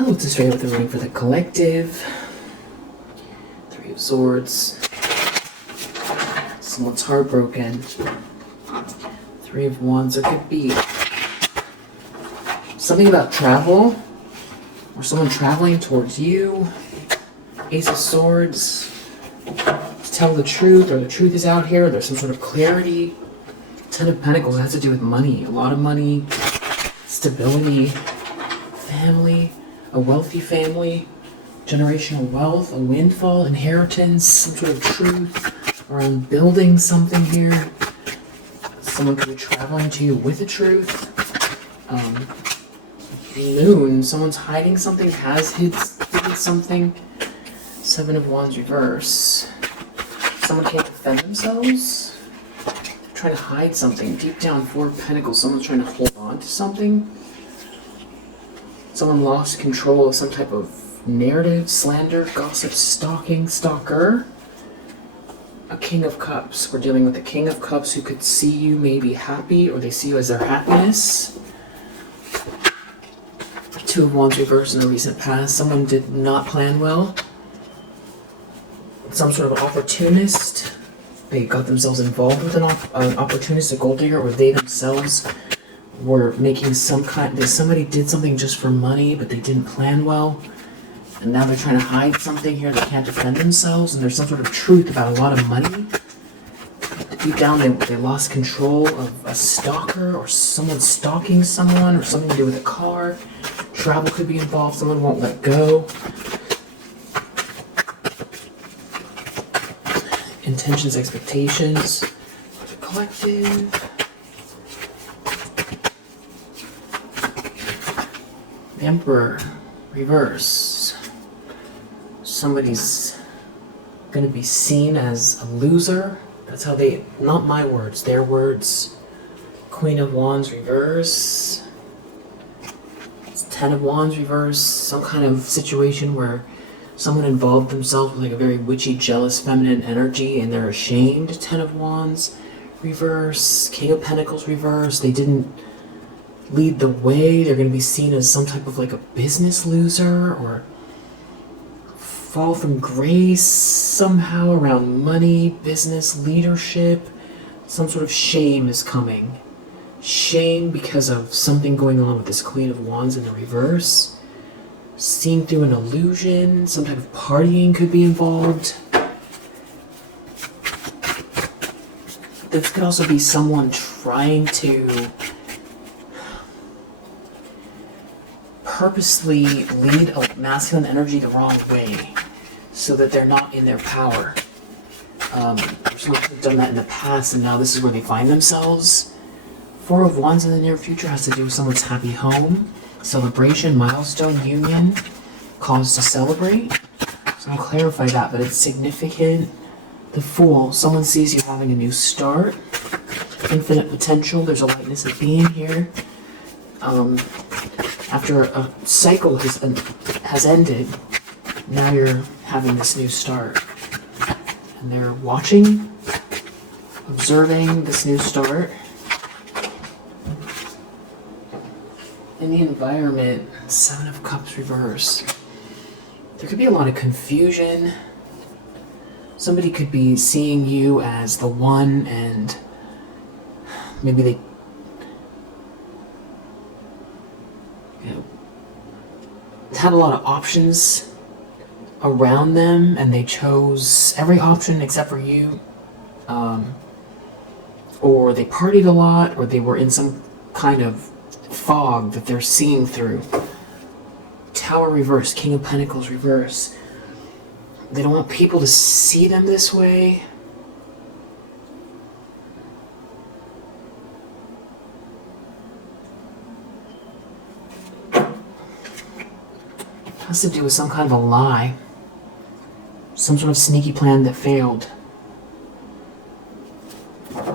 Let's just straight with the reading for the collective. Three of Swords. Someone's heartbroken. Three of Wands. There could be something about travel, or someone traveling towards you. Ace of Swords. To tell the truth, or the truth is out here. There's some sort of clarity. Ten of Pentacles has to do with money. A lot of money. Stability. Family. A wealthy family, generational wealth, a windfall, inheritance, some sort of truth around building something here. Someone could be traveling to you with the truth. Moon, someone's hiding something, has hidden something. Seven of Wands reverse. Someone can't defend themselves. They're trying to hide something. Deep down, Four of Pentacles, someone's trying to hold on to something. Someone lost control of some type of narrative, slander, gossip, stalking, stalker. A King of Cups. We're dealing with a King of Cups who could see you maybe happy, or they see you as their happiness. Two of Wands reversed in the recent past. Someone did not plan well. Some sort of opportunist. They got themselves involved with an opportunist, a gold digger, or they themselves were making some kind, somebody did something just for money, but they didn't plan well, and now they're trying to hide something here. They can't defend themselves, and there's some sort of truth about a lot of money. Deep down, they lost control of a stalker, or someone stalking someone, or something to do with a car. Travel could be involved. Someone won't let go. Intentions, expectations for the collective. Emperor, reverse. Somebody's going to be seen as a loser. That's how they, not my words, their words. Queen of Wands, reverse. It's Ten of Wands, reverse. Some kind of situation where someone involved themselves with like a very witchy, jealous, feminine energy, and they're ashamed. Ten of Wands, reverse. King of Pentacles, reverse. They didn't lead the way. They're going to be seen as some type of like a business loser, or fall from grace somehow around money, business, leadership. Some sort of shame is coming. Shame because of something going on with this Queen of Wands in the reverse. Seen through an illusion. Some type of partying could be involved. This could also be someone trying to purposely lead a masculine energy the wrong way so that they're not in their power. Someone could have done that in the past, and now this is where they find themselves. Four of Wands in the near future has to do with someone's happy home, celebration, milestone, union, cause to celebrate. So I'll clarify that, but it's significant. The Fool, someone sees you having a new start. Infinite potential, there's a lightness of being here. After a cycle has ended, now you're having this new start. And they're watching, observing this new start. In the environment, Seven of Cups reverse. There could be a lot of confusion. Somebody could be seeing you as the one, and maybe they had a lot of options around them, and they chose every option except for you. Or they partied a lot, or they were in some kind of fog that they're seeing through. Tower reverse, King of Pentacles reverse. They don't want people to see them this way. Has to do with some kind of a lie. Some sort of sneaky plan that failed.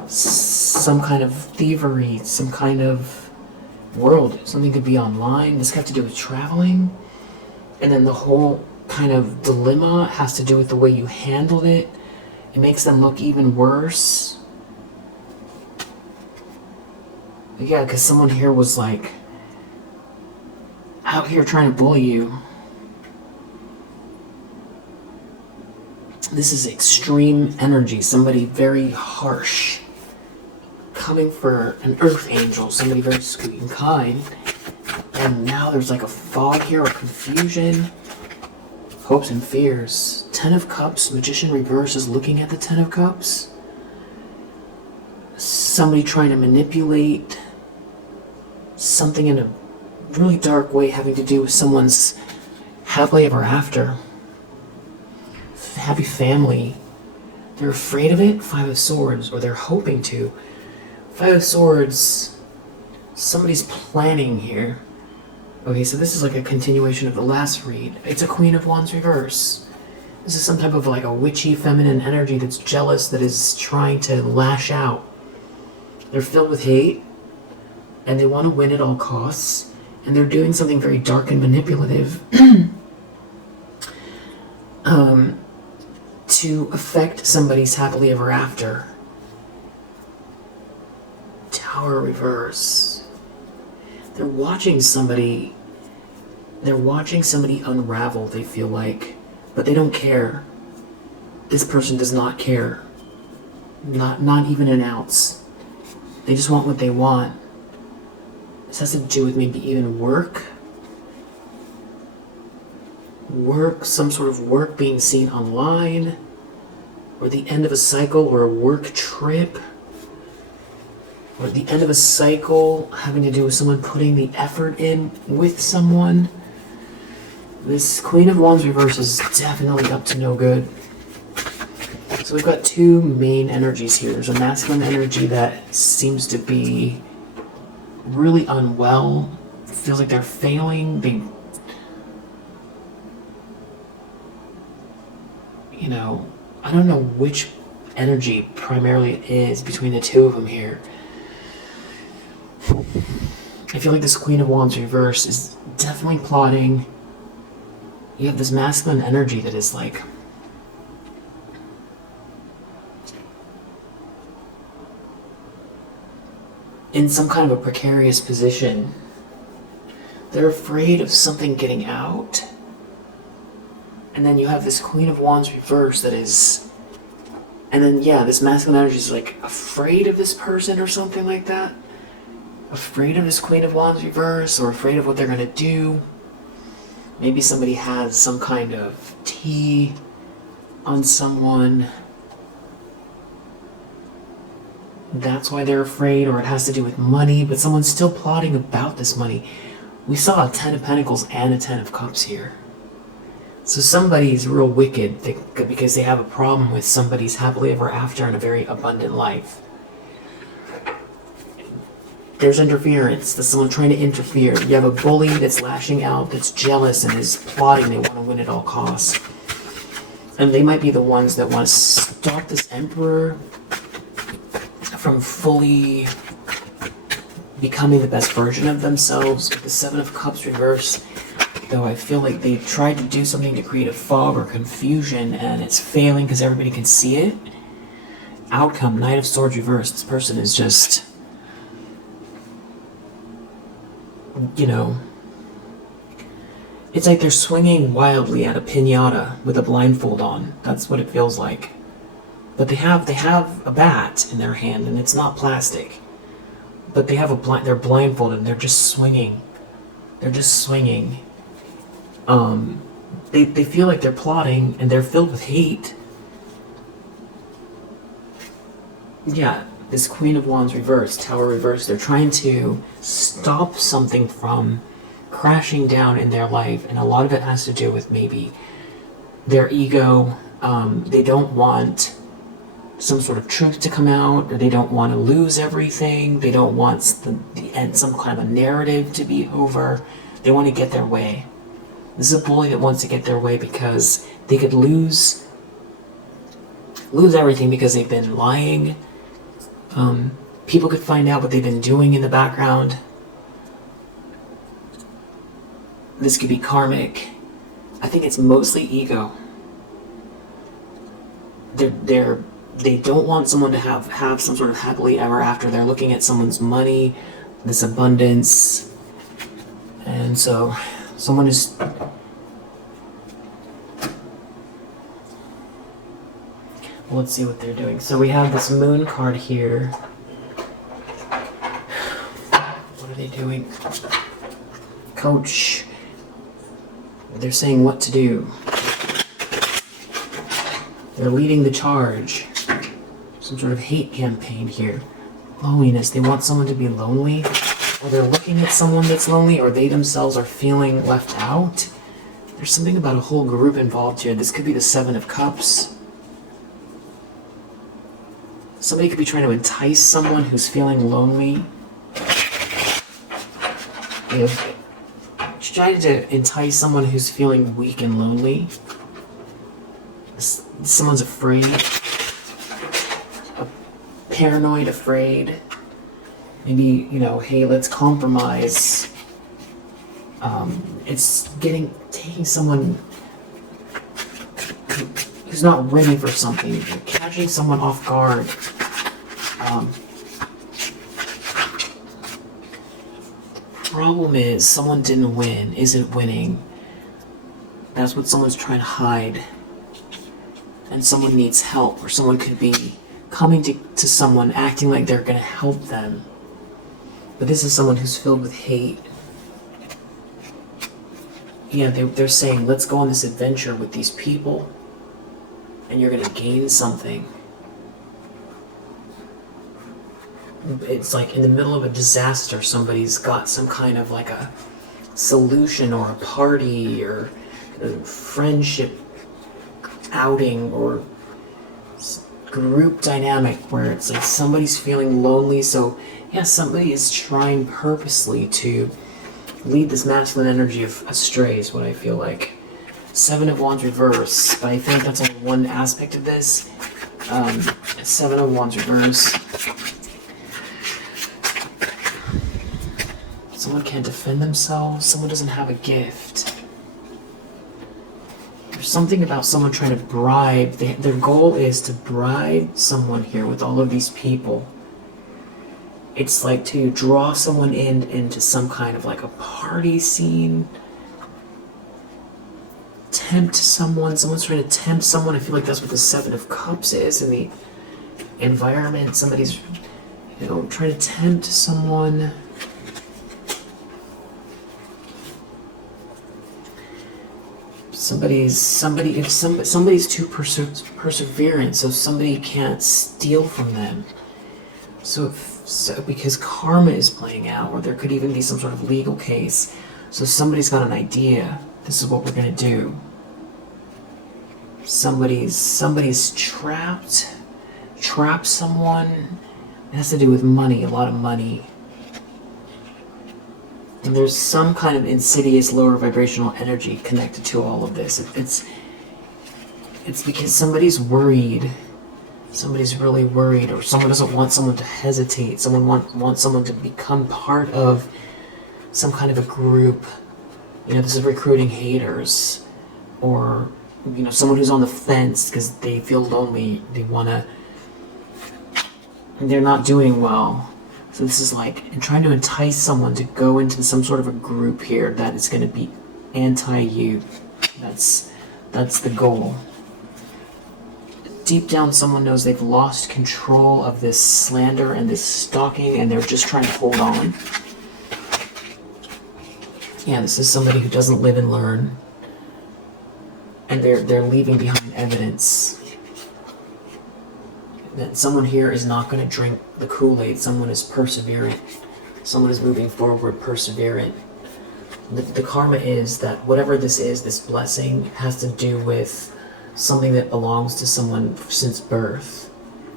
Some kind of thievery, some kind of world. Something could be online. This could have to do with traveling. And then the whole kind of dilemma has to do with the way you handled it. It makes them look even worse. Yeah, because someone here was like, out here trying to bully you. This is extreme energy, somebody very harsh. Coming for an earth angel, somebody very sweet and kind. And now there's like a fog here, or confusion. Hopes and fears. 10 of Cups, Magician reverse is looking at the 10 of Cups. Somebody trying to manipulate something in a really dark way having to do with someone's happily ever after. Happy family. They're afraid of it, 5 of Swords, or they're hoping to. 5 of Swords, somebody's planning here. Okay, so this is like a continuation of the last read. It's a Queen of Wands reverse. This is some type of like a witchy feminine energy that's jealous, that is trying to lash out. They're filled with hate, and they want to win at all costs, and they're doing something very dark and manipulative to affect somebody's happily ever after. Tower reverse. They're watching somebody unravel, they feel like, but they don't care. This person does not care. Not even an ounce. They just want what they want. This has to do with maybe even work. Some sort of work being seen online, or the end of a cycle, or a work trip, or the end of a cycle having to do with someone putting the effort in with someone. This Queen of Wands reverse is definitely up to no good. So we've got two main energies here. There's a masculine energy that seems to be really unwell. Feels like they're failing. I don't know which energy primarily it is between the two of them here. I feel like this Queen of Wands reverse is definitely plotting. You have this masculine energy that is like in some kind of a precarious position. They're afraid of something getting out. And then you have this Queen of Wands reverse that is... And then, yeah, this masculine energy is like afraid of this person or something like that. Afraid of this Queen of Wands reverse, or afraid of what they're going to do. Maybe somebody has some kind of tea on someone. That's why they're afraid, or it has to do with money, but someone's still plotting about this money. We saw a 10 of Pentacles and a 10 of Cups here. So somebody's real wicked because they have a problem with somebody's happily ever after and a very abundant life. There's interference. There's someone trying to interfere. You have a bully that's lashing out, that's jealous and is plotting. They want to win at all costs. And they might be the ones that want to stop this Emperor from fully becoming the best version of themselves. With the 7 of Cups reverse, though, I feel like they tried to do something to create a fog or confusion, and it's failing because everybody can see it. Outcome, Knight of Swords reverse. This person is just, it's like they're swinging wildly at a piñata with a blindfold on. That's what it feels like. But they have a bat in their hand, and it's not plastic. But they have they're blindfolded, and they're just swinging. They're just swinging. They feel like they're plotting, and they're filled with hate. Yeah, this Queen of Wands reverse, Tower reverse, they're trying to stop something from crashing down in their life, and a lot of it has to do with maybe their ego. They don't want some sort of truth to come out, or they don't want to lose everything. They don't want the end, some kind of a narrative to be over. They want to get their way. This is a bully that wants to get their way because they could lose everything because they've been lying. People could find out what they've been doing in the background. This could be karmic. I think it's mostly ego. They don't want someone to have some sort of happily ever after. They're looking at someone's money, this abundance, and so Someone is... Well, let's see what they're doing. So we have this moon card here. What are they doing? Coach. They're saying what to do. They're leading the charge. Some sort of hate campaign here. Loneliness. They want someone to be lonely. Or they're looking at someone that's lonely, or they themselves are feeling left out. There's something about a whole group involved here. This could be the Seven of Cups. Somebody could be trying to entice someone who's feeling lonely. You know, trying to entice someone who's feeling weak and lonely. Someone's afraid. Paranoid, afraid. Maybe, you know, hey, let's compromise. It's taking someone who's not ready for something, catching someone off guard. Problem is, someone didn't win, isn't winning. That's what someone's trying to hide. And someone needs help, or someone could be coming to someone acting like they're going to help them. But this is someone who's filled with hate. Yeah, they're saying, let's go on this adventure with these people, and you're going to gain something. It's like in the middle of a disaster, somebody's got some kind of like a solution or a party or a friendship outing or group dynamic where it's like somebody's feeling lonely. So yeah, somebody is trying purposely to lead this masculine energy astray is what I feel like. Seven of Wands reverse, but I think that's only one aspect of this. Seven of Wands reverse. Someone can't defend themselves. Someone doesn't have a gift. There's something about someone trying to bribe. Their goal is to bribe someone here with all of these people. It's like to draw someone into some kind of like a party scene. Tempt someone. Someone's trying to tempt someone. I feel like that's what the Seven of Cups is in the environment. Somebody's, you know, trying to tempt someone. If somebody's too perseverant, so somebody can't steal from them. So because karma is playing out, or there could even be some sort of legal case. So somebody's got an idea. This is what we're gonna do. Somebody's trapped someone. It has to do with money, a lot of money. And there's some kind of insidious lower vibrational energy connected to all of this. It's because somebody's worried. Somebody's really worried, or someone doesn't want someone to hesitate. Someone wants someone to become part of some kind of a group. You know, this is recruiting haters, or, you know, someone who's on the fence because they feel lonely. They're not doing well. So this is like trying to entice someone to go into some sort of a group here that is going to be anti-you. That's the goal. Deep down, someone knows they've lost control of this slander and this stalking, and they're just trying to hold on. Yeah, this is somebody who doesn't live and learn, and they're leaving behind evidence. That someone here is not going to drink the Kool-Aid. Someone is perseverant. Someone is moving forward, perseverant. The karma is that whatever this is, this blessing, has to do with something that belongs to someone since birth.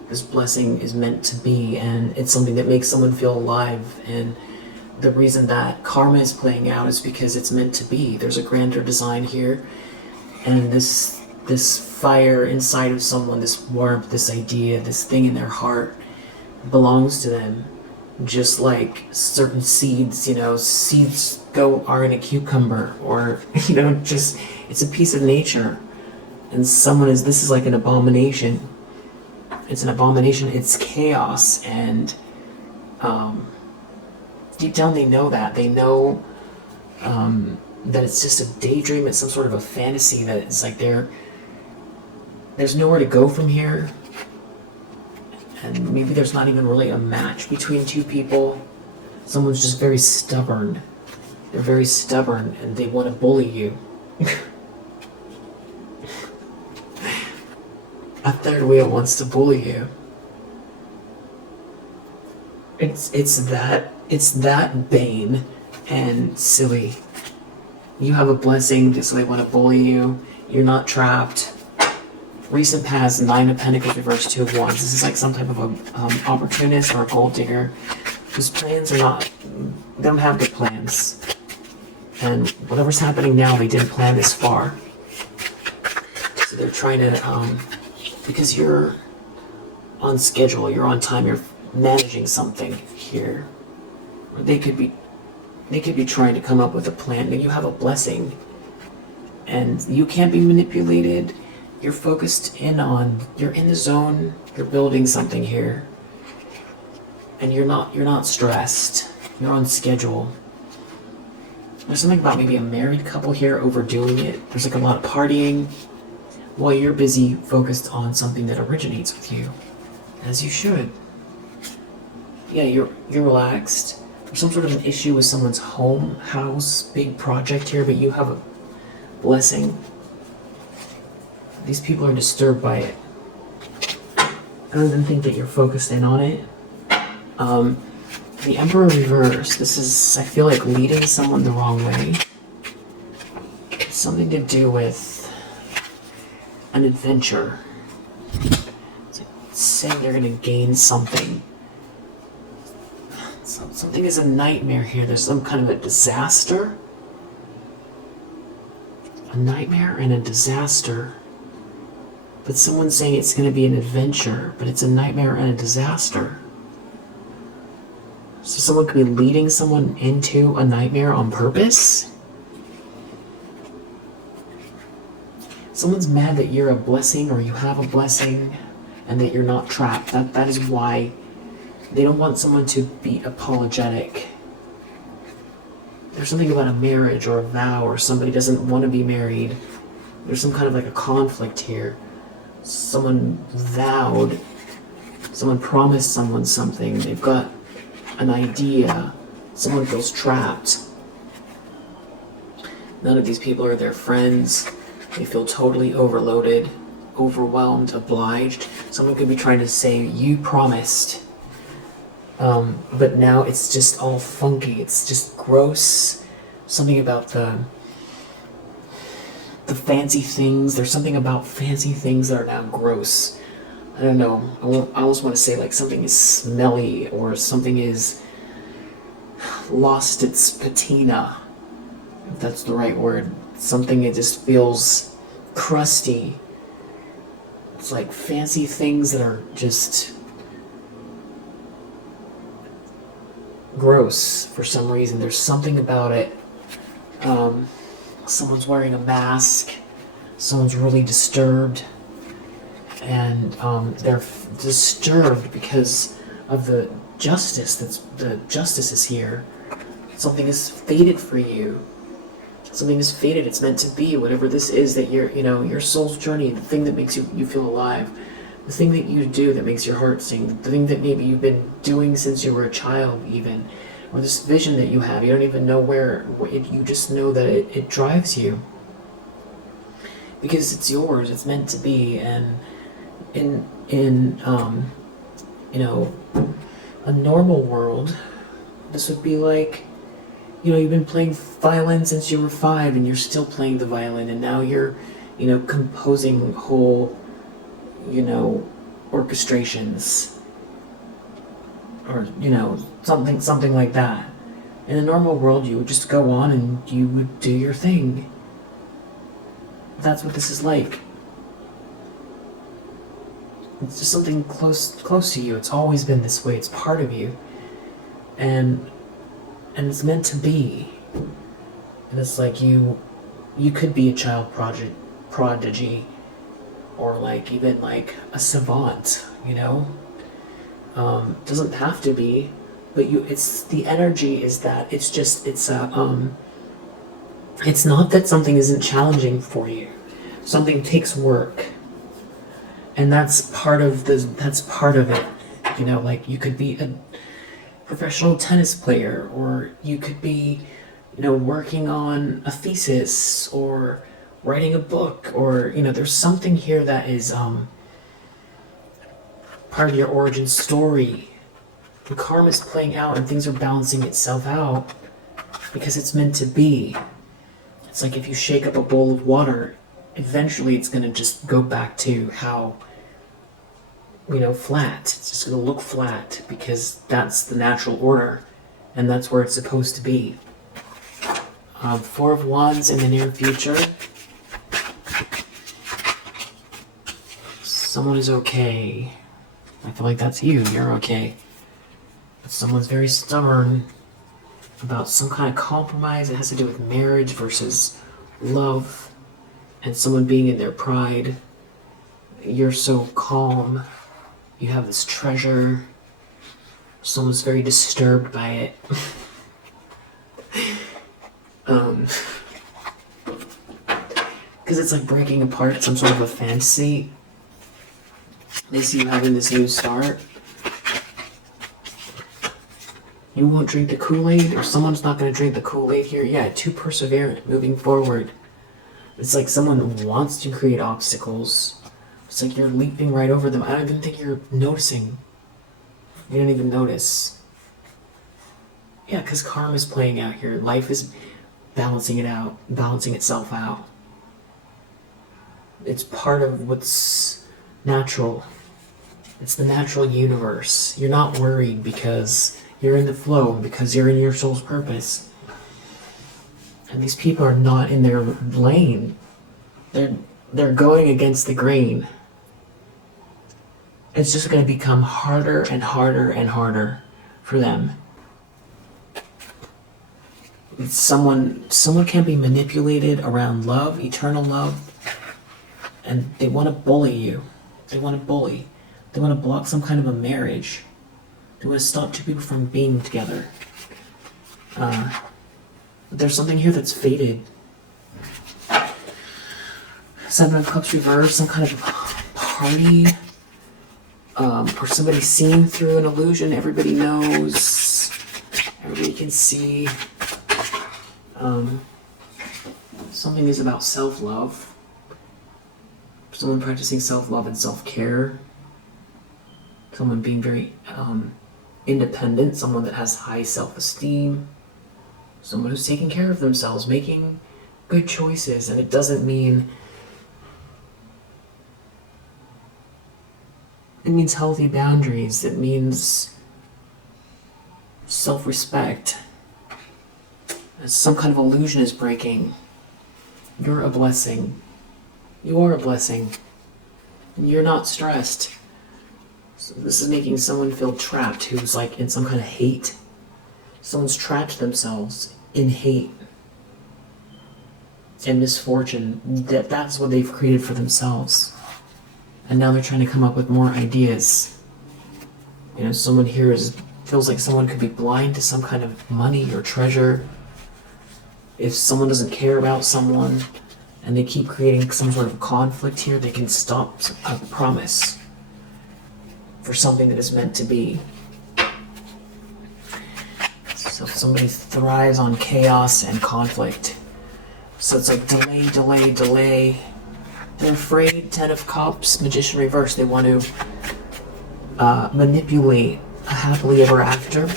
This blessing is meant to be, and it's something that makes someone feel alive. And the reason that karma is playing out is because it's meant to be. There's a grander design here, and this fire inside of someone, this warmth, this idea, this thing in their heart belongs to them. Just like certain seeds, you know, seeds are in a cucumber, or, you know, just, it's a piece of nature. And this is like an abomination. It's an abomination, it's chaos, and deep down they know that. They know that it's just a daydream, it's some sort of a fantasy, that it's like there's nowhere to go from here, and maybe there's not even really a match between two people. Someone's just very stubborn. They're very stubborn and they want to bully you. A third wheel wants to bully you. It's that vain and silly. You have a blessing, so they want to bully you. You're not trapped. Recent past, 9 of Pentacles reversed, 2 of Wands. This is like some type of a opportunist or a gold digger whose plans are not, they don't have good plans. And whatever's happening now, they didn't plan this far. So they're trying to, because you're on schedule, you're on time, you're managing something here. Or they could be trying to come up with a plan, and you have a blessing. And you can't be manipulated. You're focused in on, you're in the zone, you're building something here. And you're not stressed. You're on schedule. There's something about maybe a married couple here overdoing it. There's like a lot of partying while you're busy focused on something that originates with you. As you should. Yeah, you're relaxed. There's some sort of an issue with someone's home, house, big project here, but you have a blessing. These people are disturbed by it. I don't even think that you're focused in on it. The Emperor reverse. This is, I feel like, leading someone the wrong way. It's something to do with an adventure. It's saying they're going to gain something. Something is a nightmare here. There's some kind of a disaster. A nightmare and a disaster. But someone's saying it's going to be an adventure, but it's a nightmare and a disaster. So someone could be leading someone into a nightmare on purpose? Someone's mad that you're a blessing, or you have a blessing, and that you're not trapped. That is why they don't want someone to be apologetic. There's something about a marriage or a vow, or somebody doesn't want to be married. There's some kind of like a conflict here. Someone vowed, someone promised someone something, they've got an idea, someone feels trapped. None of these people are their friends. They feel totally overloaded, overwhelmed, obliged. Someone could be trying to say, you promised. But now it's just all funky, it's just gross. Something about the fancy things, there's something about fancy things that are now gross. I don't know, I almost want to say like something is smelly, or something is lost its patina, if that's the right word. Something, it just feels crusty. It's like fancy things that are just gross for some reason. There's something about it. Someone's wearing a mask. Someone's really disturbed. And they're disturbed because of the justice. The justice is here. Something is fated for you. Something is fated. It's meant to be. Whatever this is that your soul's journey, the thing that makes you feel alive, the thing that you do that makes your heart sing, the thing that maybe you've been doing since you were a child even, or this vision that you have. You don't even know where. You just know that it drives you. Because it's yours. It's meant to be. And in a normal world, this would be like, you've been playing violin since you were 5 and you're still playing the violin, and now you're, composing whole, orchestrations, or, something like that. In a normal world, you would just go on and you would do your thing. That's what this is like. It's just something close to you. It's always been this way. It's part of you. And it's meant to be. And it's like you could be a child prodigy, or like even like a savant, doesn't have to be, but it's the energy is that it's It's not that something isn't challenging for you. Something takes work. And that's part of it. You know, like you could be a professional tennis player, or you could be, you know, working on a thesis or writing a book, or, you know, there's something here that is part of your origin story. The karma's playing out and things are balancing itself out because it's meant to be. It's like if you shake up a bowl of water, eventually it's going to just go back to how, you know, flat. It's just going to look flat because that's the natural order and that's where it's supposed to be. Four of Wands in the near future. Someone is okay. I feel like that's you. You're okay. But someone's very stubborn about some kind of compromise. It has to do with marriage versus love and someone being in their pride. You're so calm. You have this treasure. Someone's very disturbed by it. Because it's like breaking apart some sort of a fantasy. They see you having this new start. You won't drink the Kool-Aid, or someone's not going to drink the Kool-Aid here. Yeah, too perseverant, moving forward. It's like someone wants to create obstacles. It's like you're leaping right over them. I don't even think you're noticing. You don't even notice. Yeah, because karma's playing out here. Life is balancing it out, balancing itself out. It's part of what's natural. It's the natural universe. You're not worried because you're in the flow, because you're in your soul's purpose. And these people are not in their lane. They're going against the grain. It's just going to become harder and harder and harder for them. Someone can be manipulated around love, eternal love, and they want to bully you. They want to bully. They want to block some kind of a marriage. They want to stop two people from being together. There's something here that's faded. Seven of Cups reversed, some kind of party. Or somebody seeing through an illusion. Everybody knows. Everybody can see. Something is about self-love. Someone practicing self-love and self-care. Someone being very independent. Someone that has high self-esteem. Someone who's taking care of themselves, making good choices. And it doesn't mean... It means healthy boundaries. It means self-respect. Some kind of illusion is breaking. You're a blessing. You are a blessing. You're not stressed. So this is making someone feel trapped who's like in some kind of hate. Someone's trapped themselves in hate and misfortune. That's what they've created for themselves. And now they're trying to come up with more ideas. You know, someone here feels like someone could be blind to some kind of money or treasure. If someone doesn't care about someone and they keep creating some sort of conflict here, they can stop a promise for something that is meant to be. So if somebody thrives on chaos and conflict, so it's like delay, delay, delay. They're afraid. Ten of Cups, Magician reverse. They want to manipulate a happily ever after,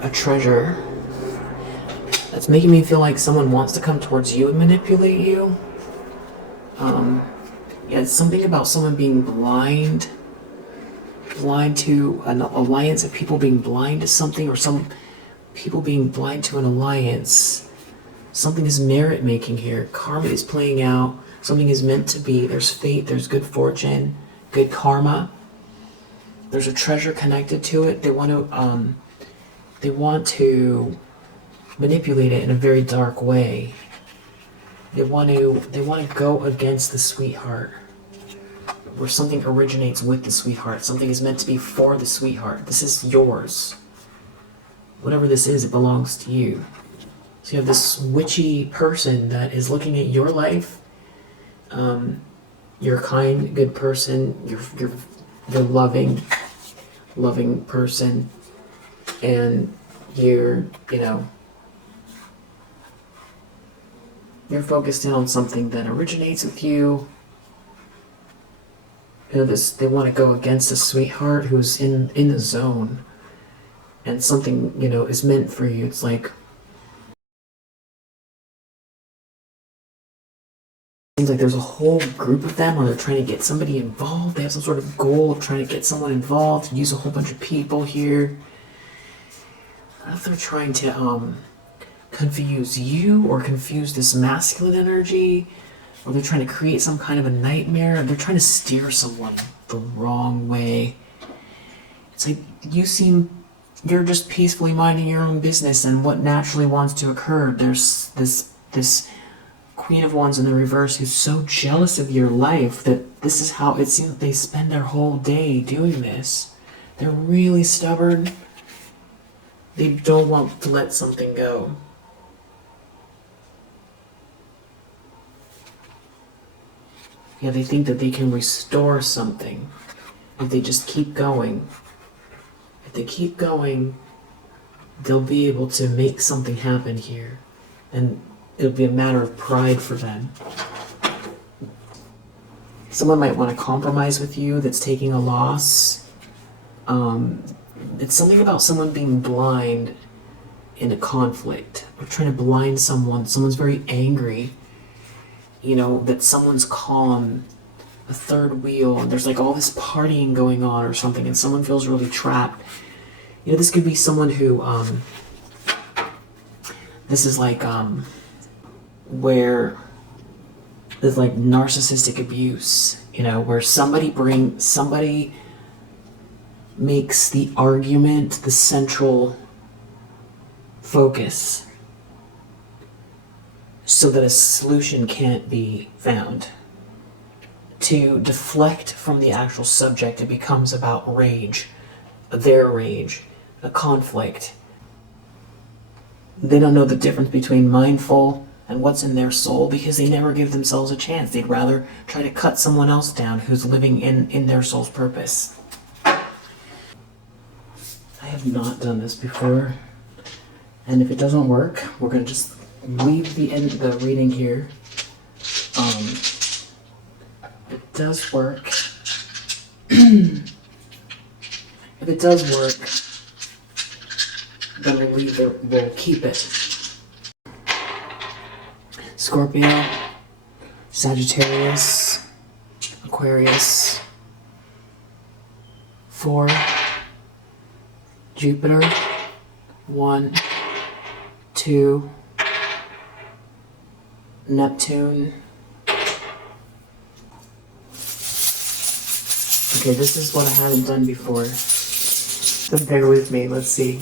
a treasure. That's making me feel like someone wants to come towards you and manipulate you. Yeah, it's something about someone being blind to an alliance, of people being blind to something, or some people being blind to an alliance. Something is merit making here. Karma is playing out. Something is meant to be. There's fate, there's good fortune, good karma. There's a treasure connected to it. They want to manipulate it in a very dark way. They want to go against the sweetheart, where something originates with the sweetheart. Something is meant to be for the sweetheart. This is yours. Whatever this is, it belongs to you. So you have this witchy person that is looking at your life. You're a kind, good person. You're the loving person, and you're focused in on something that originates with you. They want to go against a sweetheart who's in the zone, and something is meant for you. It's like seems like there's a whole group of them, or they're trying to get somebody involved. They have some sort of goal of trying to get someone involved, use a whole bunch of people here. I don't know if they're trying to confuse you or confuse this masculine energy, or they're trying to create some kind of a nightmare. They're trying to steer someone the wrong way. It's like you're just peacefully minding your own business, and what naturally wants to occur. There's this Queen of Wands in the reverse who's so jealous of your life that this is how it seems they spend their whole day doing this. They're really stubborn. They don't want to let something go. Yeah, they think that they can restore something if they just keep going. If they keep going, they'll be able to make something happen here. And it'll be a matter of pride for them. Someone might want to compromise with you that's taking a loss. It's something about someone being blind in a conflict. Or trying to blind someone. Someone's very angry. That someone's calm. A third wheel. And there's like all this partying going on or something. And someone feels really trapped. This could be someone who, this is like, where there's like narcissistic abuse, where somebody makes the argument the central focus so that a solution can't be found. To deflect from the actual subject, it becomes about rage, their rage, a conflict. They don't know the difference between mindful and what's in their soul because they never give themselves a chance. They'd rather try to cut someone else down who's living in their soul's purpose. I have not done this before. And if it doesn't work, we're going to just leave the reading here. If it does work, then we'll keep it. Scorpio, Sagittarius, Aquarius, 4, Jupiter, 1, 2, Neptune. Okay, this is what I haven't done before. So bear with me, let's see.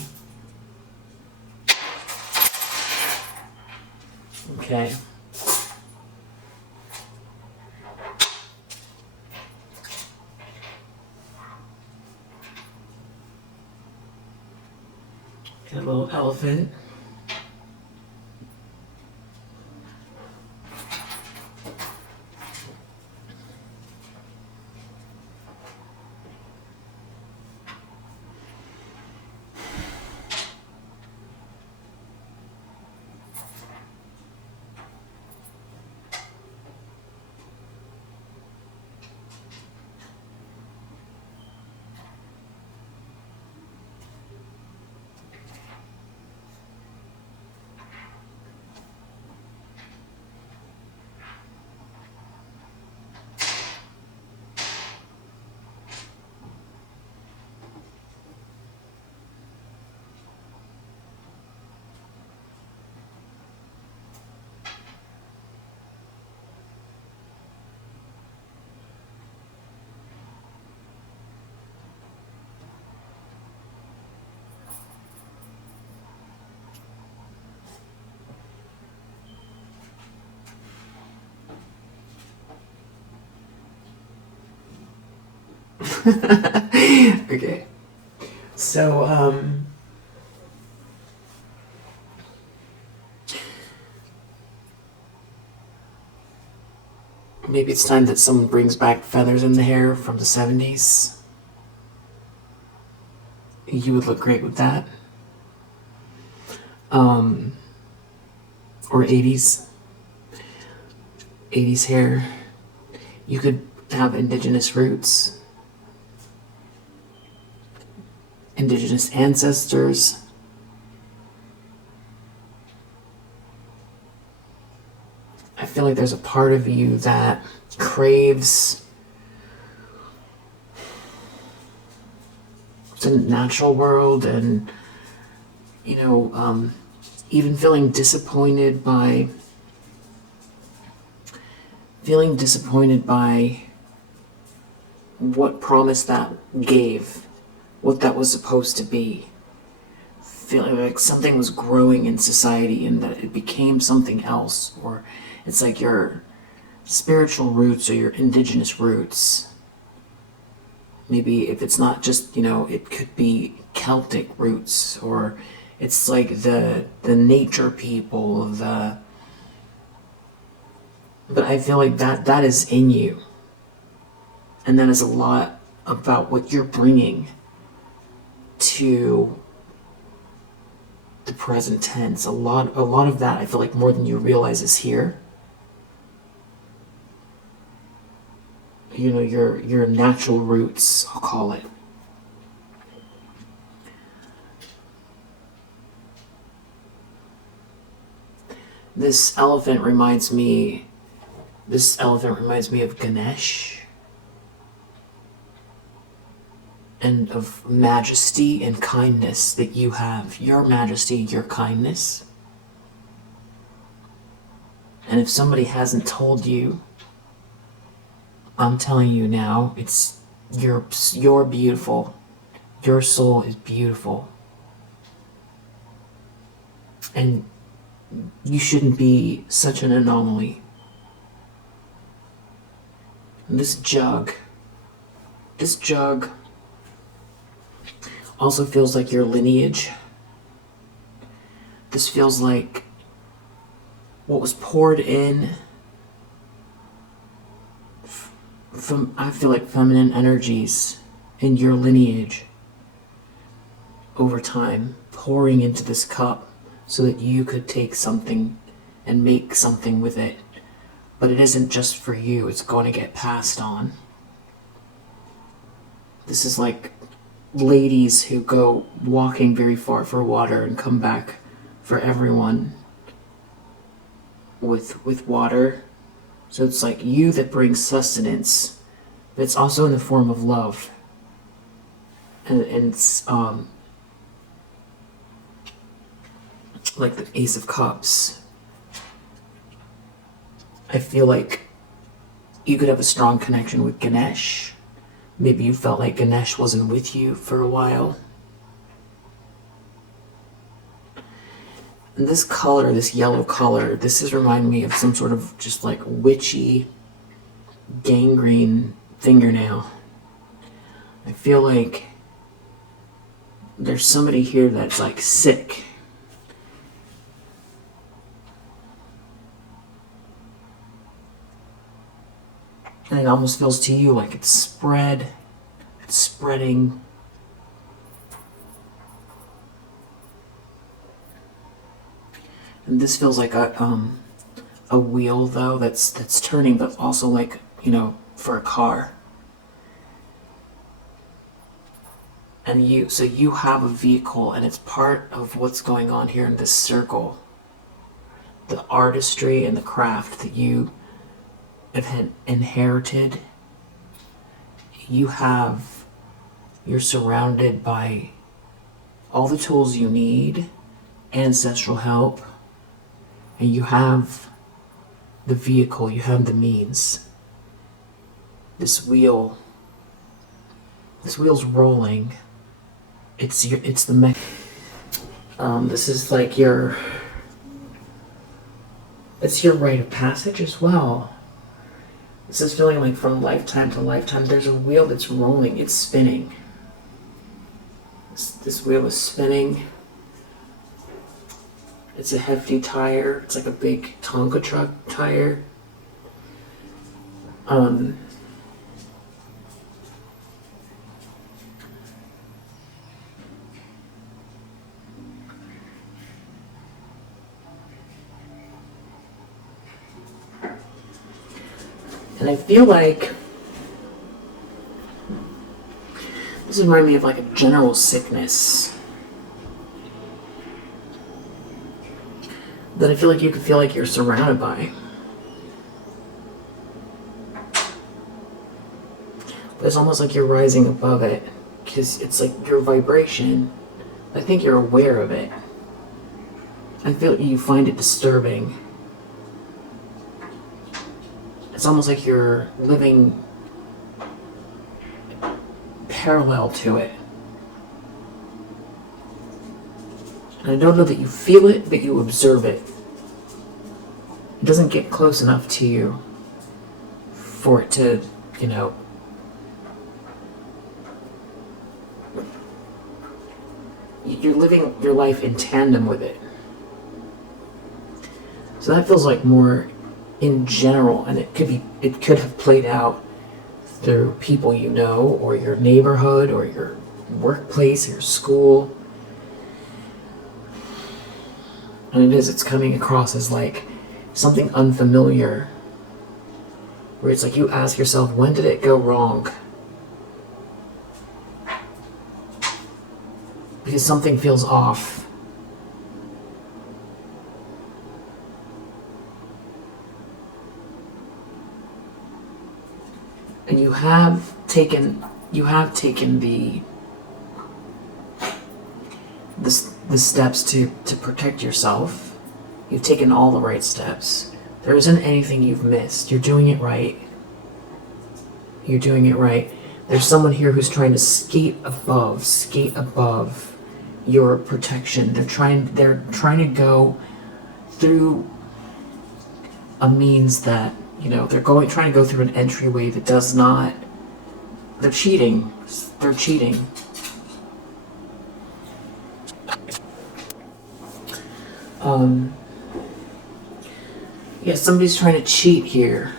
Okay. Got a little elephant. Okay. So, Maybe it's time that someone brings back feathers in the hair from the 70s. You would look great with that. Or 80s. 80s hair. You could have indigenous roots. Indigenous ancestors. I feel like there's a part of you that craves the natural world, and even feeling disappointed by what promise that gave, what that was supposed to be. Feeling like something was growing in society and that it became something else, or it's like your spiritual roots or your indigenous roots. Maybe if it's not just, it could be Celtic roots, or it's like the nature people, but I feel like that is in you. And that is a lot about what you're bringing to the present tense. A lot of that, I feel like, more than you realize, is here. Your natural roots, I'll call it. This elephant reminds me of Ganesh, and of majesty and kindness that you have. Your majesty, your kindness. And if somebody hasn't told you, I'm telling you now, you're beautiful. Your soul is beautiful. And you shouldn't be such an anomaly. And this jug also feels like your lineage. This feels like what was poured in from, I feel like, feminine energies in your lineage over time, pouring into this cup so that you could take something and make something with it. But it isn't just for you, it's going to get passed on. This is like ladies who go walking very far for water and come back for everyone with water. So it's like you that brings sustenance, but it's also in the form of love. And it's like the Ace of Cups. I feel like you could have a strong connection with Ganesh. Maybe you felt like Ganesh wasn't with you for a while. And this color, this yellow color, this is reminding me of some sort of just like witchy, gangrene fingernail. I feel like there's somebody here that's like sick. And it almost feels to you like it's spreading. And this feels like a wheel though that's turning, but also like, for a car. And you have a vehicle, and it's part of what's going on here in this circle. The artistry and the craft that you have inherited. You're surrounded by all the tools you need, ancestral help, and you have the vehicle, you have the means. This wheel's rolling. It's the mech. This is like it's your rite of passage as well. This is feeling like from lifetime to lifetime, there's a wheel that's rolling, it's spinning. This wheel is spinning. It's a hefty tire. It's like a big Tonka truck tire. Um, and I feel like this reminds me of like a general sickness that I feel like you could feel like you're surrounded by. But it's almost like you're rising above it, because it's like your vibration. I think you're aware of it. I feel like you find it disturbing. It's almost like you're living parallel to it. And I don't know that you feel it, but you observe it. It doesn't get close enough to you for it to, you know, you're living your life in tandem with it. So that feels like more in general, and it could have played out through people you know, or your neighborhood, or your workplace, or your school. And it's coming across as like something unfamiliar, where it's like you ask yourself, when did it go wrong? Because something feels off. And you have taken the steps to protect yourself. You've taken all the right steps. There isn't anything you've missed. You're doing it right. You're doing it right. There's someone here who's trying to skate above your protection. They're trying to go through a means that, you know, trying to go through an entryway that does not. They're cheating. They're cheating. Yeah, somebody's trying to cheat here.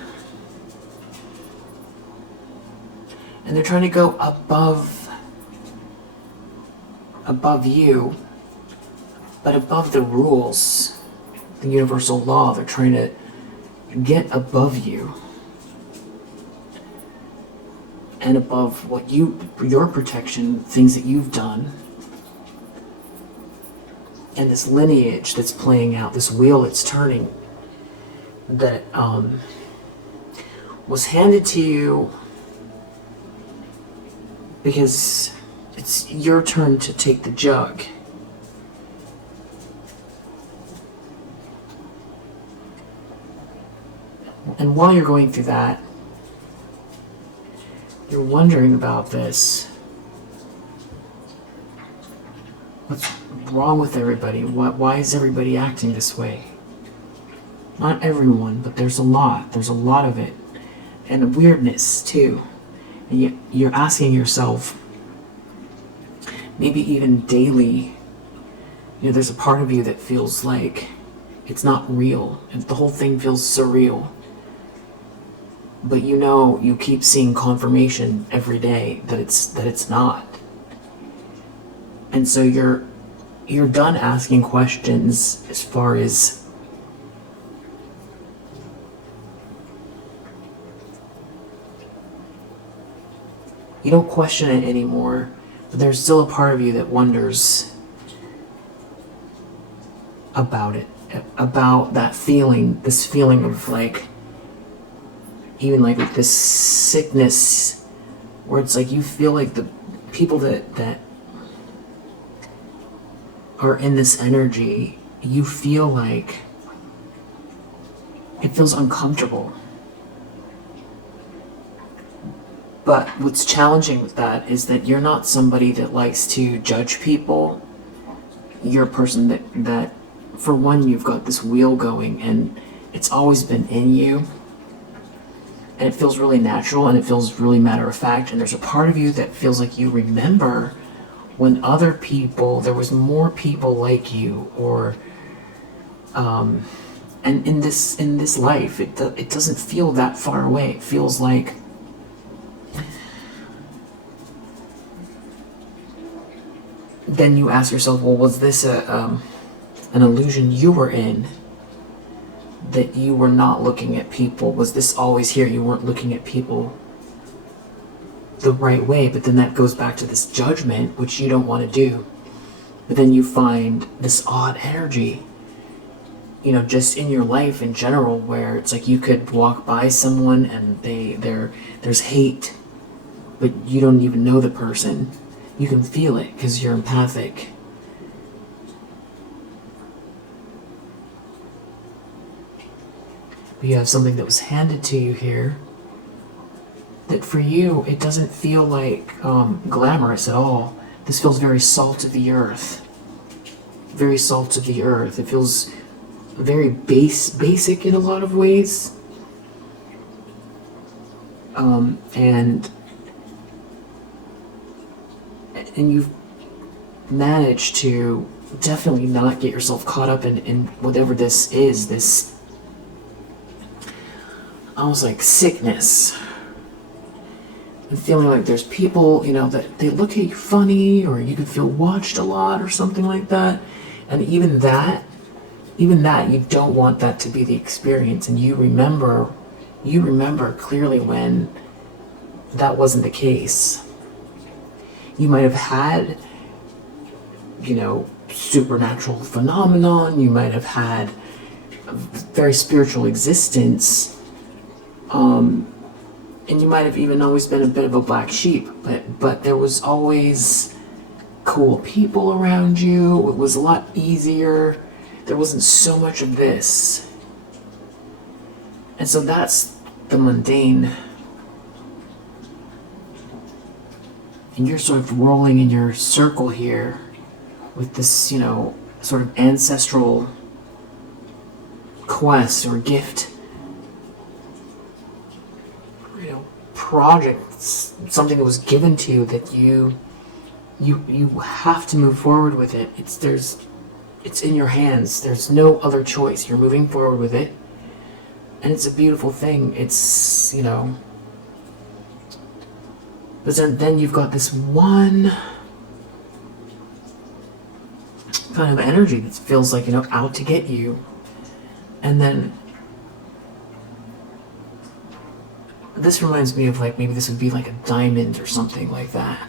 And they're trying to go above you, but above the rules, the universal law. They're trying to get above you and above what your protection, things that you've done, and this lineage that's playing out, this wheel that's turning, that was handed to you because it's your turn to take the jug. And while you're going through that, you're wondering about this. What's wrong with everybody? Why is everybody acting this way? Not everyone, but there's a lot. There's a lot of it. And a weirdness, too. And you're asking yourself, maybe even daily, you know, there's a part of you that feels like it's not real. And the whole thing feels surreal. But you know, you keep seeing confirmation every day that it's not. And so you're done asking questions as far as you don't question it anymore, but there's still a part of you that wonders about it, about that feeling, this feeling of like, even like with this sickness, where it's like you feel like the people that are in this energy, you feel like it feels uncomfortable. But what's challenging with that is that you're not somebody that likes to judge people. You're a person that for one, you've got this wheel going and it's always been in you. And it feels really natural and it feels really matter of fact. And there's a part of you that feels like you remember when other people, there was more people like you, or And in this life, it doesn't feel that far away. It feels like then you ask yourself, well, was this an illusion you were in? That you were not looking at people? Was this always here? You weren't looking at people the right way, but then that goes back to this judgment, which you don't want to do. But then you find this odd energy, you know, just in your life in general, where it's like you could walk by someone and there's hate, but you don't even know the person. You can feel it because you're empathic. But you have something that was handed to you here that for you, it doesn't feel like glamorous at all. This feels very salt of the earth. Very salt of the earth. It feels very basic in a lot of ways. And you've managed to definitely not get yourself caught up in whatever this is, this almost like sickness. And feeling like there's people, you know, that they look at you funny, or you could feel watched a lot or something like that. And even that, you don't want that to be the experience. And you remember clearly when that wasn't the case. You might have had, you know, supernatural phenomenon. You might have had a very spiritual existence. And you might have even always been a bit of a black sheep, but there was always cool people around you. It was a lot easier. There wasn't so much of this. And so that's the mundane. And you're sort of rolling in your circle here with this, you know, sort of ancestral quest or gift, you know, project, something that was given to you that you have to move forward with it. It's in your hands. There's no other choice. You're moving forward with it. And it's a beautiful thing. It's, you know, but then you've got this one kind of energy that feels like, you know, out to get you. And then this reminds me of, like, maybe this would be like a diamond or something like that.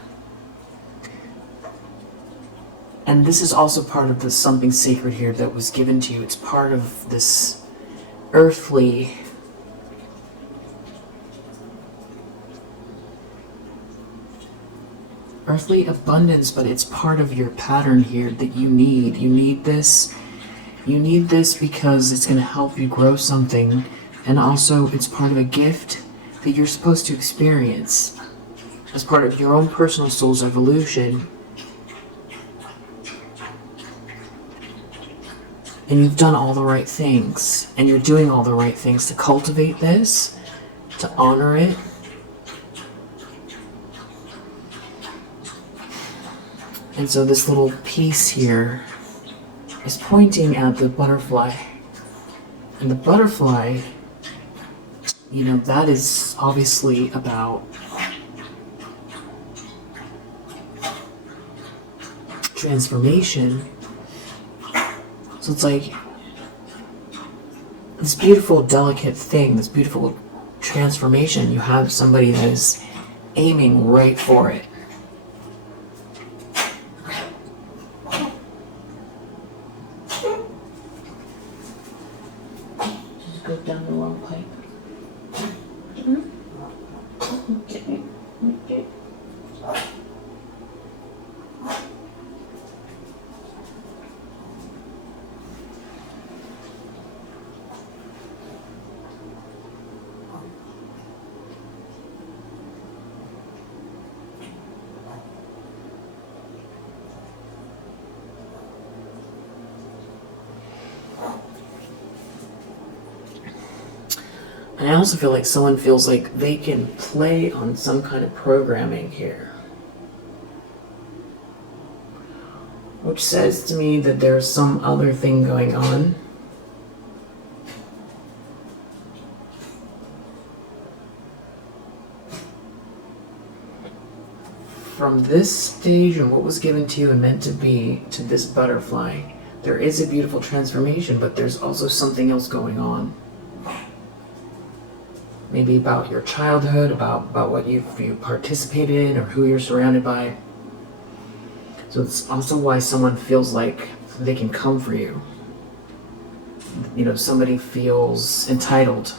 And this is also part of the something sacred here that was given to you. It's part of this earthly abundance, but it's part of your pattern here that you need. You need this. You need this because it's going to help you grow something. And also it's part of a gift that you're supposed to experience as part of your own personal soul's evolution. And you've done all the right things. And you're doing all the right things to cultivate this, to honor it. And so this little piece here is pointing at the butterfly. And the butterfly, you know, that is obviously about transformation. So it's like this beautiful, delicate thing, this beautiful transformation. You have somebody that is aiming right for it. Just go down the wrong pipe. Okay. Okay. And I also feel like someone feels like they can play on some kind of programming here, which says to me that there's some other thing going on. from this stage and what was given to you and meant to be to this butterfly, there is a beautiful transformation, but there's also something else going on. Maybe about your childhood, about what you participated in or who you're surrounded by. So it's also why someone feels like they can come for you. You know, somebody feels entitled.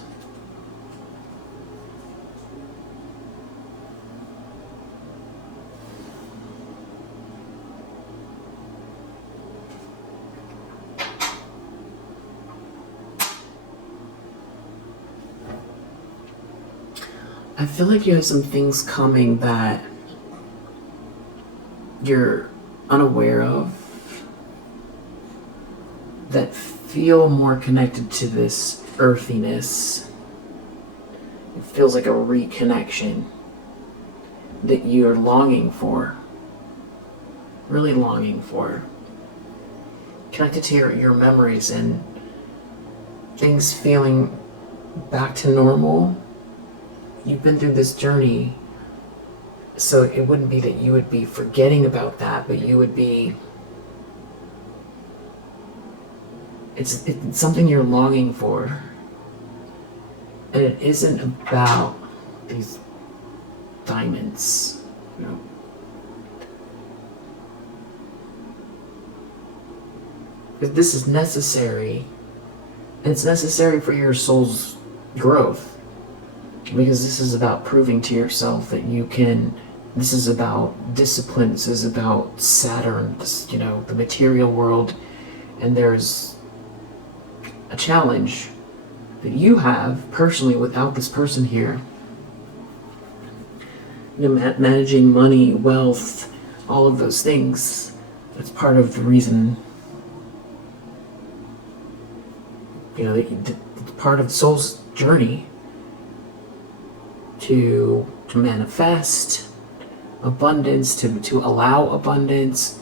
I feel like you have some things coming that you're unaware of that feel more connected to this earthiness. It feels like a reconnection that you're longing for, really longing for. Connected to your memories and things feeling back to normal. You've been through this journey, so it wouldn't be that you would be forgetting about that, but you would be... It's something you're longing for. And it isn't about these diamonds, you know. Because this is necessary. And it's necessary for your soul's growth. Because this is about proving to yourself that you can... This is about discipline. This is about Saturn, this, you know, the material world. And there's a challenge that you have personally without this person here. You know, managing money, wealth, all of those things. That's part of the reason, you know, part of the soul's journey to manifest abundance, to allow abundance,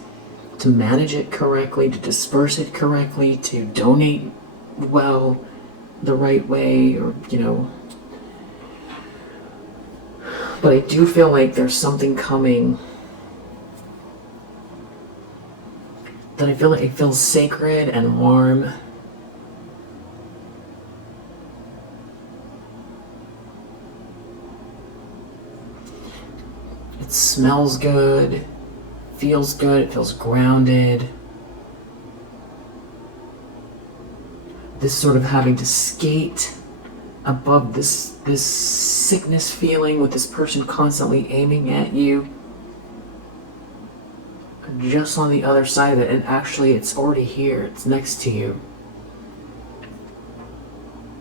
to manage it correctly, to disperse it correctly, to donate well, the right way, or, you know. But I do feel like there's something coming that I feel like it feels sacred and warm. It smells good, it feels grounded. This sort of having to skate above this sickness feeling with this person constantly aiming at you. Just on the other side of it, and actually it's already here, it's next to you.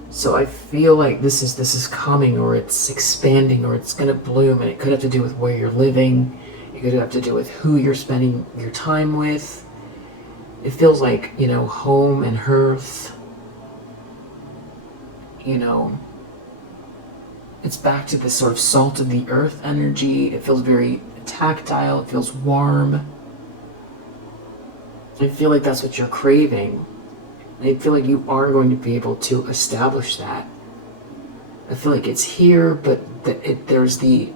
So I feel like this is coming, or it's expanding, or it's gonna bloom, and it could have to do with where you're living. It could have to do with who you're spending your time with. It feels like, you know, home and hearth. You know, it's back to this sort of salt of the earth energy. It feels very tactile, it feels warm. I feel like that's what you're craving. I feel like you are going to be able to establish that. I feel like it's here, but there's the,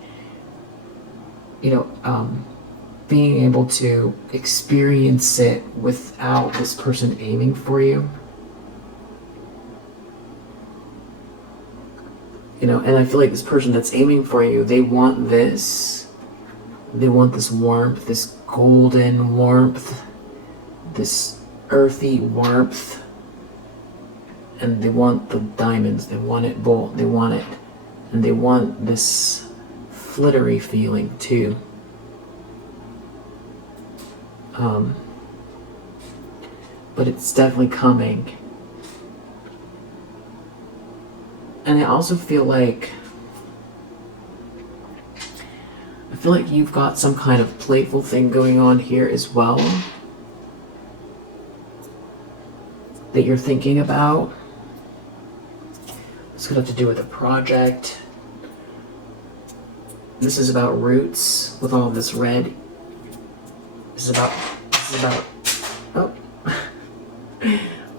you know, being able to experience it without this person aiming for you. You know, and I feel like this person that's aiming for you, they want this. They want this warmth, this golden warmth, this earthy warmth. And they want the diamonds, they want it bold, they want it. And they want this flittery feeling too. But it's definitely coming. And I also feel like you've got some kind of playful thing going on here as well that you're thinking about. This could have to do with a project. This is about roots with all this red. This is about oh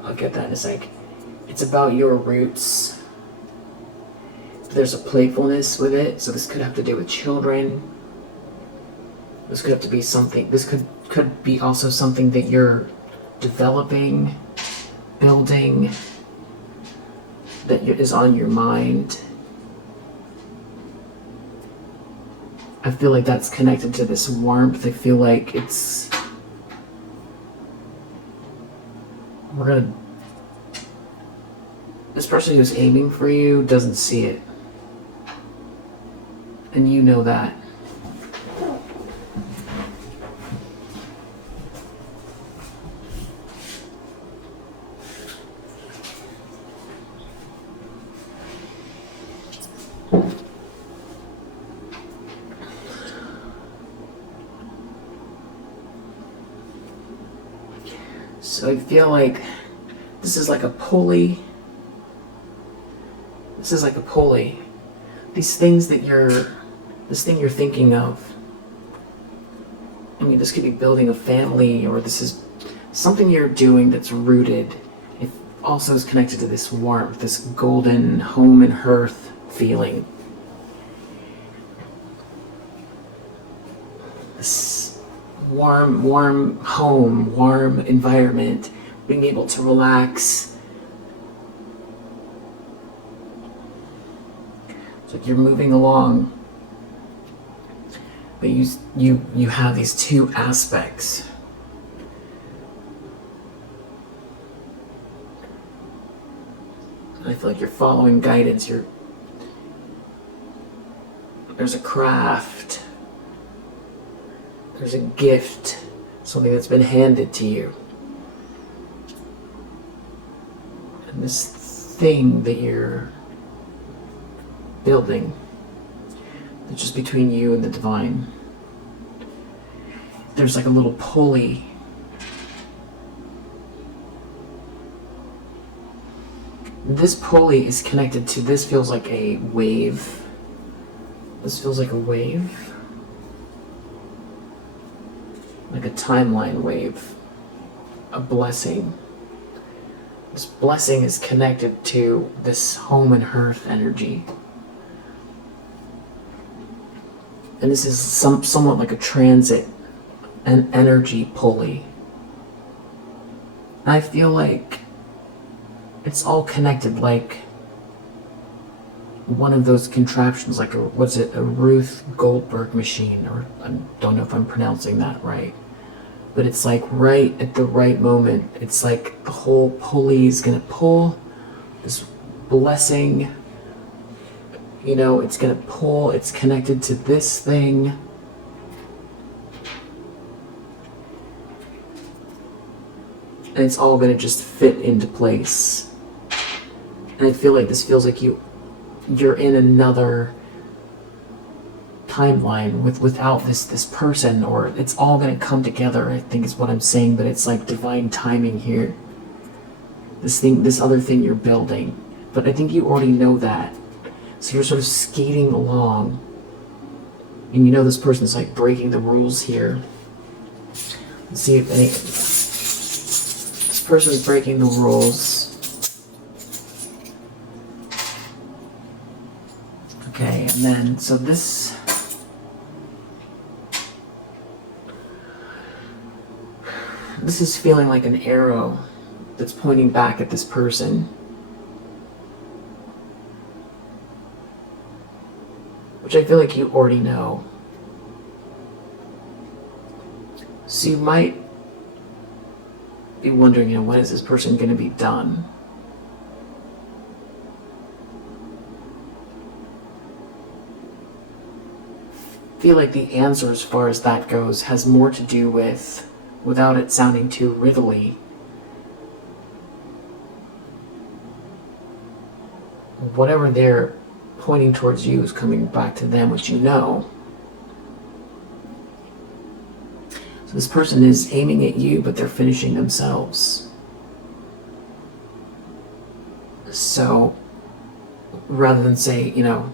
I'll get that in a sec. It's about your roots. There's a playfulness with it, so this could have to do with children. This could have to be something, this could be also something that you're developing, building, that is on your mind. I feel like that's connected to this warmth. I feel like it's, this person who's aiming for you doesn't see it. And you know that. So I feel like this is like a pulley. This is like a pulley. These things that this thing you're thinking of. I mean, this could be building a family, or this is something you're doing that's rooted. It also is connected to this warmth, this golden home and hearth feeling. This warm home, warm environment, being able to relax. It's like you're moving along, but you have these two aspects. I feel like you're following guidance. There's a craft. There's a gift, something that's been handed to you. And this thing that you're building, it's just between you and the divine. There's like a little pulley. This pulley is connected to, this feels like a wave. This feels like a wave. Like a timeline wave. A blessing. This blessing is connected to this home and hearth energy. And this is somewhat like a transit, an energy pulley. I feel like it's all connected, like one of those contraptions, like a Ruth Goldberg machine, or I don't know if I'm pronouncing that right. But it's like right at the right moment. It's like the whole pulley is gonna pull this blessing. You know, it's gonna pull, it's connected to this thing. And it's all gonna just fit into place. And I feel like this feels like you're in another timeline without this person, or it's all gonna come together, I think is what I'm saying, but it's like divine timing here. This other thing you're building. But I think you already know that. So you're sort of skating along. And you know this person's like breaking the rules here. Let's see if this person's breaking the rules. Okay, and then, so this is feeling like an arrow that's pointing back at this person. Which I feel like you already know. So you might be wondering, you know, when is this person going to be done? I feel like the answer as far as that goes has more to do with, without it sounding too riddly, whatever they're pointing towards you is coming back to them, which you know. So this person is aiming at you, but they're finishing themselves. So rather than say, you know,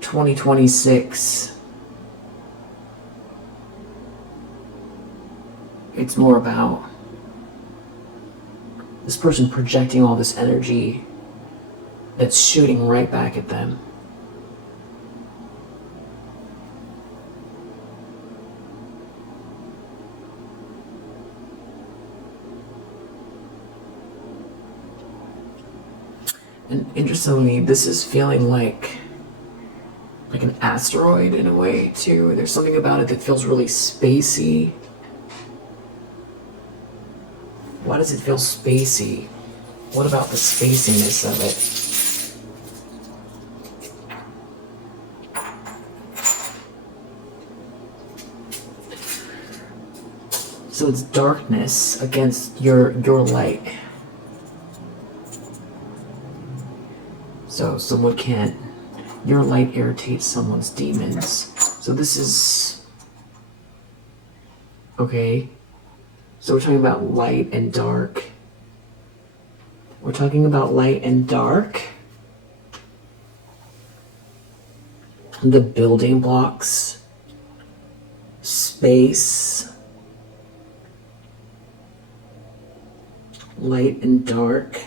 2026, it's more about this person projecting all this energy that's shooting right back at them. Interestingly, this is feeling like an asteroid in a way too. There's something about it that feels really spacey. Why does it feel spacey? What about the spaciness of it? So it's darkness against your light. So someone can't, your light irritates someone's demons. So this is, okay. So we're talking about light and dark. We're talking about light and dark. The building blocks. Space. Light and dark.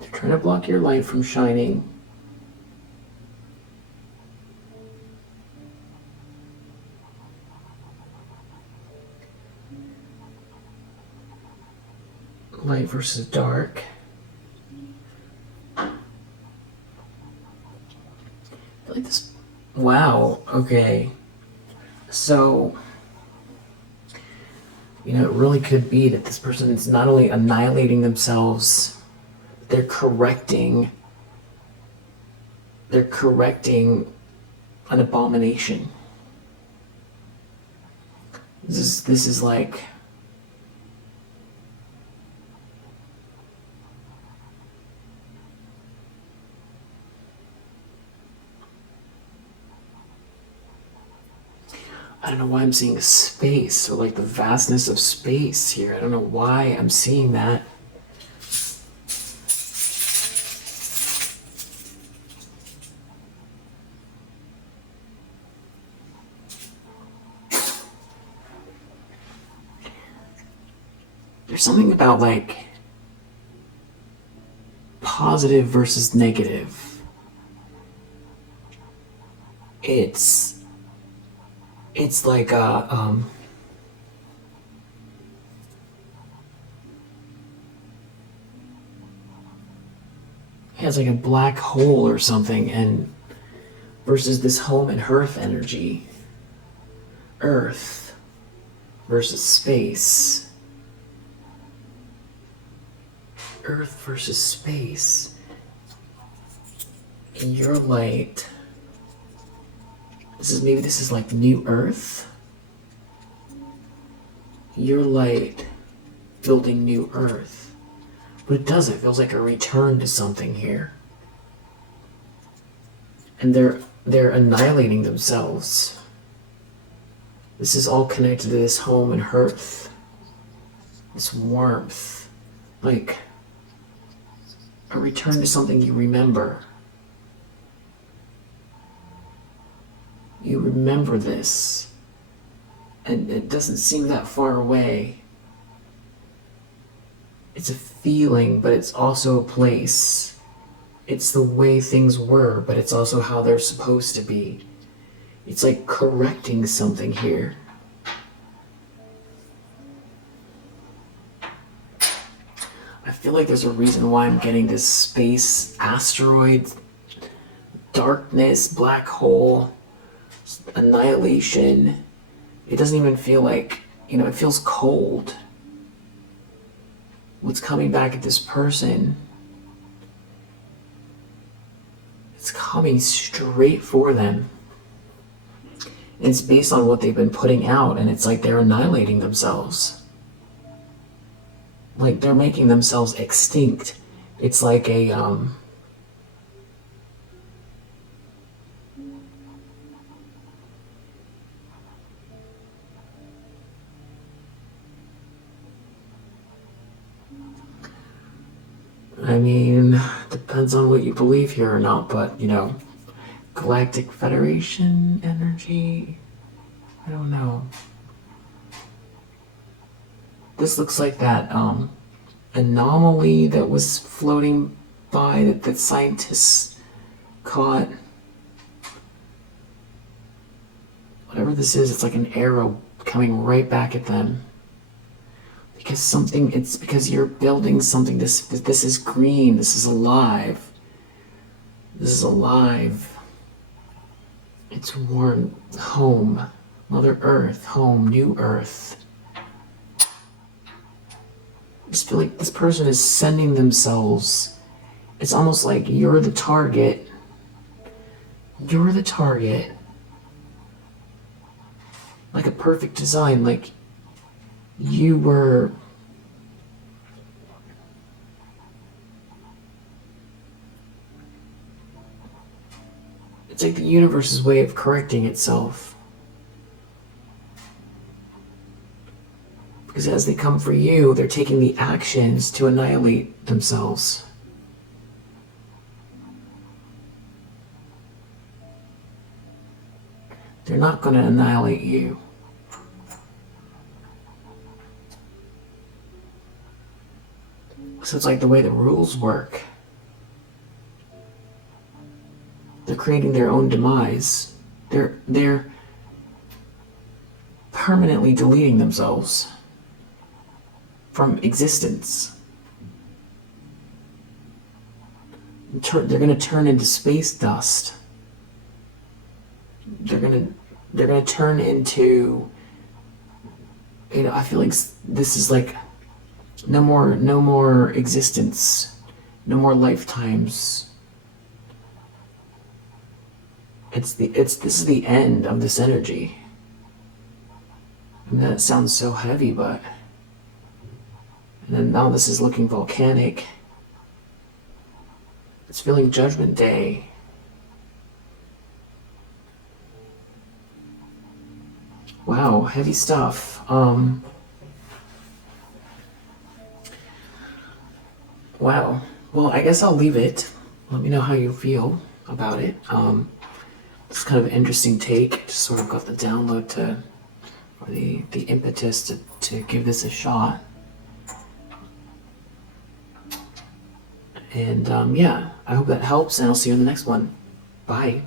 They're trying to block your light from shining. Light versus dark. I feel like this. Wow, okay. So, it really could be that this person is not only annihilating themselves, they're correcting an abomination. This is like, I don't know why I'm seeing space, or like the vastness of space here. I don't know why I'm seeing that. There's something about like positive versus negative. It's like a it has like a black hole or something, and versus this home and hearth energy. Earth versus space. Earth versus space. And your light. This is like new Earth. Your light building new Earth. But it doesn't. It feels like a return to something here. And they're annihilating themselves. This is all connected to this home and hearth. This warmth. Like a return to something you remember. You remember this. And it doesn't seem that far away. It's a feeling, but it's also a place. It's the way things were, but it's also how they're supposed to be. It's like correcting something here. I feel like there's a reason why I'm getting this space, asteroid, darkness, black hole, annihilation. It doesn't even feel like, it feels cold. What's coming back at this person, it's coming straight for them. And it's based on what they've been putting out, and it's like they're annihilating themselves. Like they're making themselves extinct. It's like I mean, depends on what you believe here or not, but, you know, Galactic Federation energy, I don't know. This looks like that anomaly that was floating by that scientists caught. Whatever this is, it's like an arrow coming right back at them. Because something, it's because you're building something. This is green. This is alive. This is alive. It's warm. Home. Mother Earth. Home. New Earth. I just feel like this person is sending themselves. It's almost like you're the target. You're the target. Like a perfect design. Like you were. It's like the universe's way of correcting itself. Because as they come for you, they're taking the actions to annihilate themselves. They're not going to annihilate you. So it's like the way the rules work. They're creating their own demise. They're permanently deleting themselves from existence. They're going to turn into space dust. They're going to turn into, you know, I feel like this is like no more existence, no more lifetimes. This is the end of this energy. And that sounds so heavy, but and then now this is looking volcanic. It's feeling Judgment Day. Wow, heavy stuff. Wow. Well, I guess I'll leave it. Let me know how you feel about it. It's kind of an interesting take. Just sort of got the download to, or the impetus to give this a shot. And yeah, I hope that helps, and I'll see you in the next one. Bye.